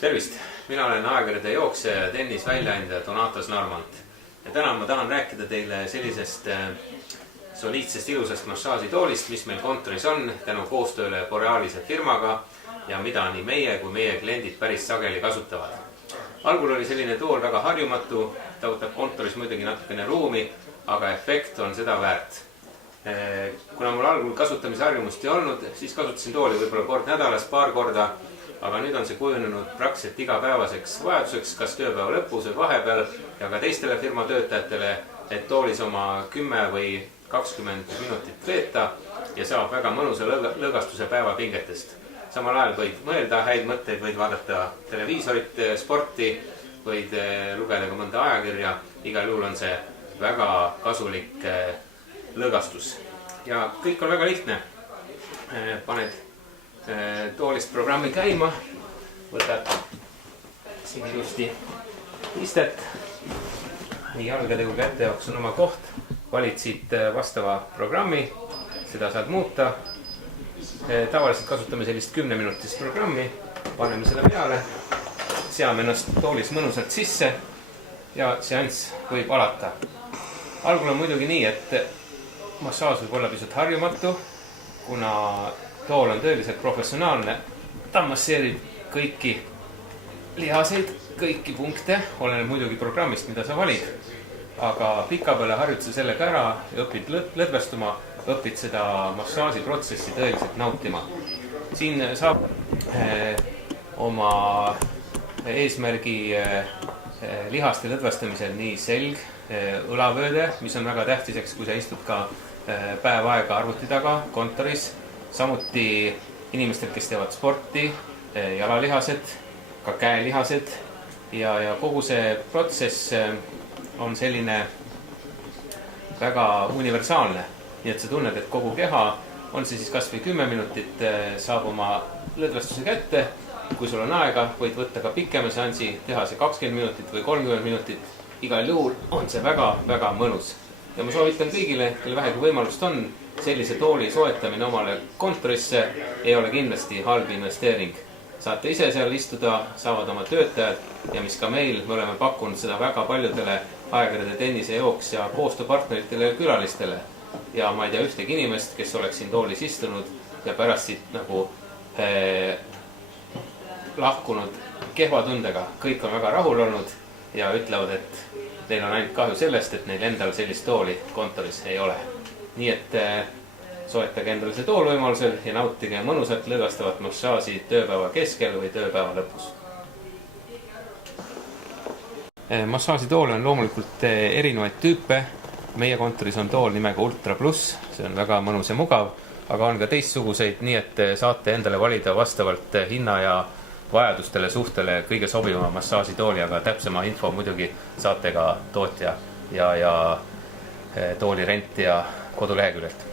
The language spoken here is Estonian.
Tervist! Mina olen ajakirjade jooksja ja tennisväljaandja Donatos Narmont. Ja täna ma tahan rääkida teile sellisest soliidsest ilusast massaažitoolist, mis meil kontoris on tänu koostööle Borealise firmaga ja mida nii meie kui meie kliendid päris sageli kasutavad. Algul oli selline tool väga harjumatu, ta võtab kontoris muidugi natukene ruumi, aga efekt on seda väärt. Kuna mul algul kasutamise harjumust ei olnud, siis kasutasin tooli võib-olla kord nädalas, paar korda, aga nüüd on see kujunenud praktiliselt igapäevaseks vajaduseks, kas tööpäeva lõpus või vahepeal ja ka teistele firma töötajatele, et toolis oma 10 või 20 minutit veeta ja saab väga mõnusa lõõgastuse päeva pingetest. Samal ajal võid mõelda häid mõtteid, võid vaadata televiisorit, sporti, võid lugeda ka mõnda ajakirja. Igal juhul on see väga kasulik lõõgastus. Ja kõik on väga lihtne. Paned toolist programmi käima, võtad siin ilusti istet, nii jalgade kui käte jaoks on oma koht, valid siit vastava programmi, seda saad muuta. Tavaliselt kasutame sellist 10-minutist programmi, paneme selle peale, seame ennast toolis mõnusalt sisse ja seanss võib alata. Algul on muidugi nii, et massaaž võib olla pisut harjumatu, kuna tool on tõeliselt professionaalne. Ta masseerib kõiki lihaseid, kõiki punkte, oleneb muidugi programmist, mida sa valid. Aga pika peale harjud sa sellega ära ja õpid lõdvestuma, õpid seda massaažiprotsessi tõeliselt nautima. Siin saab oma eesmärgi lihaste lõdvestamisel nii selg, õlavööde, mis on väga tähtiseks, kui sa istud ka päev aega arvuti taga kontoris. Samuti inimestel, kes teevad sporti, jalalihased, ka käelihased ja kogu see protsess on selline väga universaalne. Nii et sa tunned, et kogu keha, on see siis kas või 10 minutit, saab oma lõdvestuse kätte. Kui sul on aega, võid võtta ka pikema seansi, teha see 20 minutit või 30 minutit. Igal juhul on see väga mõnus. Ja ma soovitan kõigile, kelle vähegi võimalust on, sellise tooli soetamine omale kontorisse ei ole kindlasti halb investeering. Saate ise seal istuda, saavad oma töötajad ja mis ka meil, me oleme pakkunud seda väga paljudele ajakirjade tennise jooks ja koostööpartneritele ja külalistele. Ja ma ei tea ühtegi inimest, kes oleks siin toolis istunud ja pärast siit nagu lahkunud kehva tundega. Kõik on väga rahul olnud ja ütlevad, et neil on ainult kahju sellest, et neil endal sellist tooli kontoris ei ole. Nii et soetage endale see tool võimalusel ja nautige mõnusat lõõgastavat massaaži tööpäeva keskel või tööpäeva lõpus. Massaažitoole on loomulikult erinevaid tüüpe. Meie kontoris on tool nimega Ultra Plus, see on väga mõnus ja mugav, aga on ka teistsuguseid, nii et saate endale valida vastavalt hinna ja vajadustele suhtele kõige sobivama massaažitooli, aga täpsema info muidugi saate ka tootja ja tooli rentija koduleheküljelt.